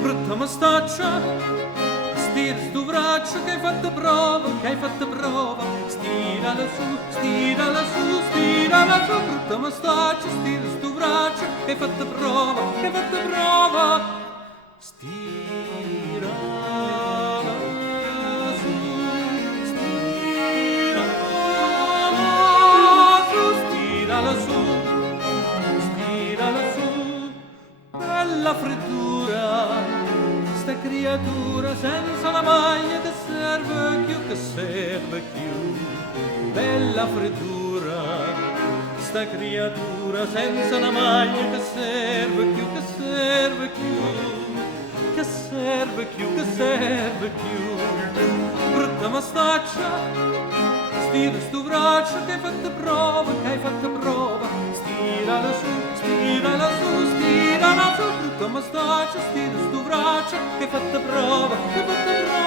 brutta mostaccia, stira sto braccio che hai fatto prova, che hai fatto prova, stirala su, stirala su, stirala su, brutta mostaccia, stira sto braccio che hai fatto prova, che hai fatto prova, stirala su, stirala su, stirala su, bella freddura, sta creatura senza la maglia che serve più, che serve più, bella freddura, sta creatura senza la maglia che serve più, che serve più, che serve più, che serve più, brutta mostaccia, stira sto braccio che hai fatto prova, che hai fatto prova, stirala su, stirala su, stirala su, brutta mostaccia, stira sto braccio che hai fatto prova, che hai fatto prova.